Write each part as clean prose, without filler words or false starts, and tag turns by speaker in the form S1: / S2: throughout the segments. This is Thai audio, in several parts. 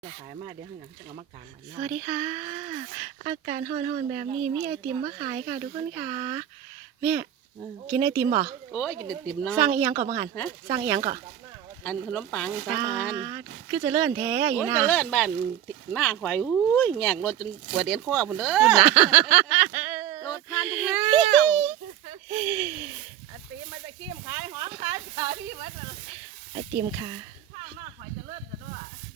S1: ขายมาเดี๋ยวข้างหลังจะเอามากางมัน
S2: สวัสดีค่ะอาการฮอนๆแบบนี้มีไอติมมาขายค่ะทุกคนค่ะแม่กินไอติมบ่
S1: โอ้ยกินไอติมเนาะ
S2: สั่งอีหยังก่อนบ้างหันสั่งอีหยังก่อน
S1: อันขนมปังสาบาน
S2: คือจะเลื่อนแท้อ
S1: โอ้
S2: ยู่
S1: ย
S2: นะ
S1: จะเลื่อนบ้านหน้าข่อยอุ้ยแงกรถจนปวดเอ็นข้อพุ่นเด้อรถพันทุกแนวไอติมมันจะขี้มขายหอมขายสาพี่วัด
S2: ไอติมค่ะ
S1: ข้างหน้าข่อยจะเลื่อนจะด้วย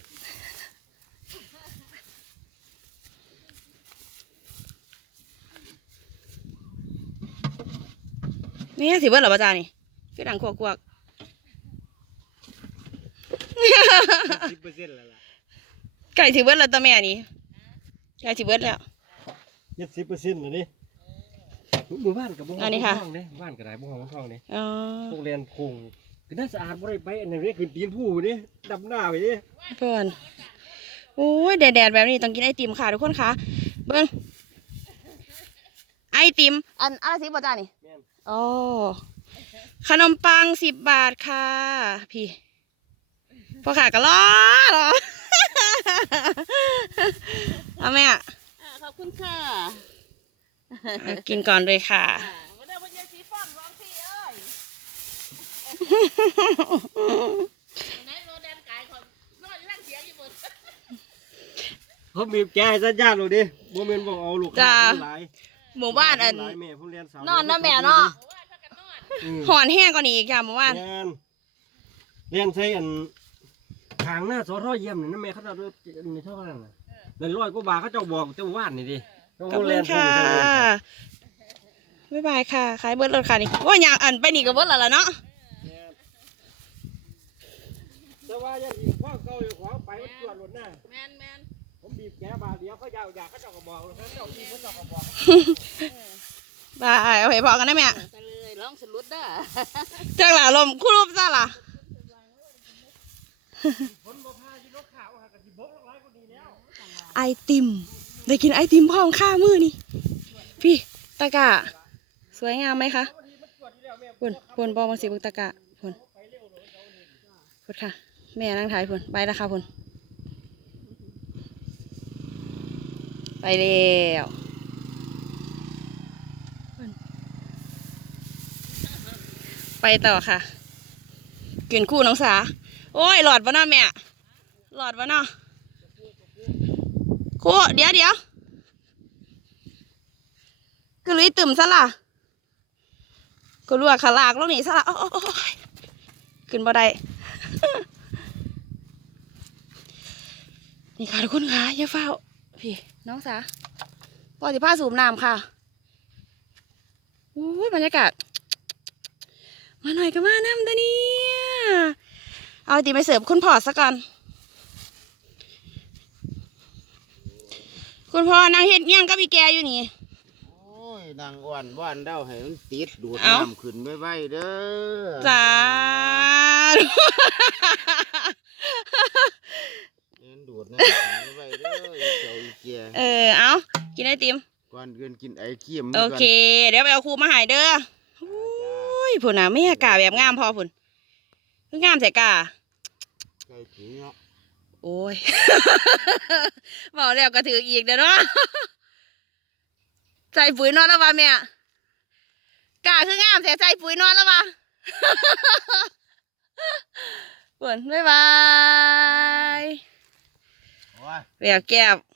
S2: นี่สิเบิ้ลหรอป้าจานี่คือดังกวก
S3: 10%แล้วล่ะ
S2: ๆไก่สิเบิ้ลแล้วตัวแม่นี่ไก่สิเบิ้ลแล้ว
S3: 70%แล้วนี่หมู่บ้านกับบ่
S2: อันนี้ค่ะ
S3: ห้องเด้บ้านก็ได้บ่ห้องห้องเด้
S2: อ๋อ
S3: โรงเรียนคงก็น่าสะอาดบ่ได้ไปอันนี้ขึ้นตีนผู้นี่ดำหน้าไปดิ
S2: เพื่อนโอ้ยแดดๆแบบนี้ต้องกินไอติมค่ะทุกคนค่ะเบิ้งไอติมอันอะไรสิป้าจานี่
S3: แม่น
S2: อ๋อขนมปัง10 บาทค่ะ พี่พอขาก็รอ เอาแม่
S1: ขอบคุณค่ะ
S2: กินก่อนเลยค่ะ
S1: วันนี้วันยายสีฟ้อนร้องพี่เอ้ยไหนโรแดนกายคนนอนนั่งเสียงอยู่บน
S3: เขาบีบแกให้สัญญาณดูดิบ่แม่นบ่เอาลูก
S2: จ้า
S3: หลาย
S2: หมู่บ้านอัน
S3: หลายแม่ผู้เรียนสาวน
S2: อนนะแม่เนาะ
S3: อืม
S2: หอนแห้งกว่านี้อีกค่ะหมู่บ้าน
S3: แม่นเรียนใช้อันทางหน้าสทเยี่ยมนี่นะแม่เขาเจ้าด้วยนี่เท่านั้นน่ะนั่น100 กว่าบาทเขาเจ้าบอกเจ้าว่านนี่ดิ
S2: ขอบคุณค่ะบ๊ายบายค่ะขายเบิร์ดรถค่ะนี่ว่าอย่างอันไปนี่กับเบิร์ดแล้วล่ะเนาะ
S3: แต่ว่าอย่าบีบข้อเก่าอยู่ของไปมันจวดรถหน้า
S1: แมนแมน
S3: ผมบีบแกบาทเดียวเขาอยากเขาเจ้าก็บอกแล้วเขาเจ้าบีบเขาเจ้าก็บอก
S2: บายเอาไปพอกันนะแม่
S1: ไปเลยร้องสลุดด้า
S2: จากหล่ะลมคู่รูปซะล่ะ
S3: คนบ่พาที่รถขาวหากะสิบกหลายกว่านี้แล้ว
S2: ไอติมได้กินไอติมพร้อมข้ามือนี่พี่ตะกะสวยงามไหมคะพุ่นบอมาสิบุกตะกะพุ่นค่ะแม่นั่งถ่ายพุ่นไปแล้วค่ะพุ่นไปแล้วพุ่นไปต่อค่ะกินคู่น้องสาโอ้ยหลอดวะเนาะแม่หลอดวะเนาะคู่เดี๋ยวก็ลุยตึมซะล่ะก็ลวกขาลากลงนี่ซะล่ะโอ้ยขึ้นบ่ได้ นี่ค่ะทุกคนค่ะอย่าเฝ้าพี่น้องสาปอสิผ้าสูบน้ำค่ะอู้ยบรรยากาศมาหน่อยก็มาน้ำตาเนี่ยเอาไอติมไปเสิร์ฟคุณพ่อซะก่อนคุณพ่อนางเฮ็ดเงี้ยงกับอีแกอยู่นี่
S4: โอ้ยนางอ้วนว่านเด้าให้มันติดดูด
S2: เอ้า
S4: น้ำขึ้นไว้เด้อ
S2: จ้า
S4: เอ็นดูดน้ำขึ้นไว้เด้ออีเจ้าอีเกีย
S2: เอากินไอติม
S4: ก่อนเกินกินไอ้เขี้ยม
S2: โอเค เดี๋ยวไปเอาครูมาใหายเด้อโอ้ยผุนน่ะไม่กาแบบงามพอผุนคืองามใส่กา
S4: ไก่ถึงเนาะ
S2: โอ้ย บอกแล้วก็ถืออีกเด้อเนาะ ใส่ปุ๋ยนอนแล้ววะแม่กาคืองามแต่ใส่ปุ๋ยนอนแล้ววะ ผุนบ๊ายบาย
S4: โอ้ย
S2: เรียกแก้ว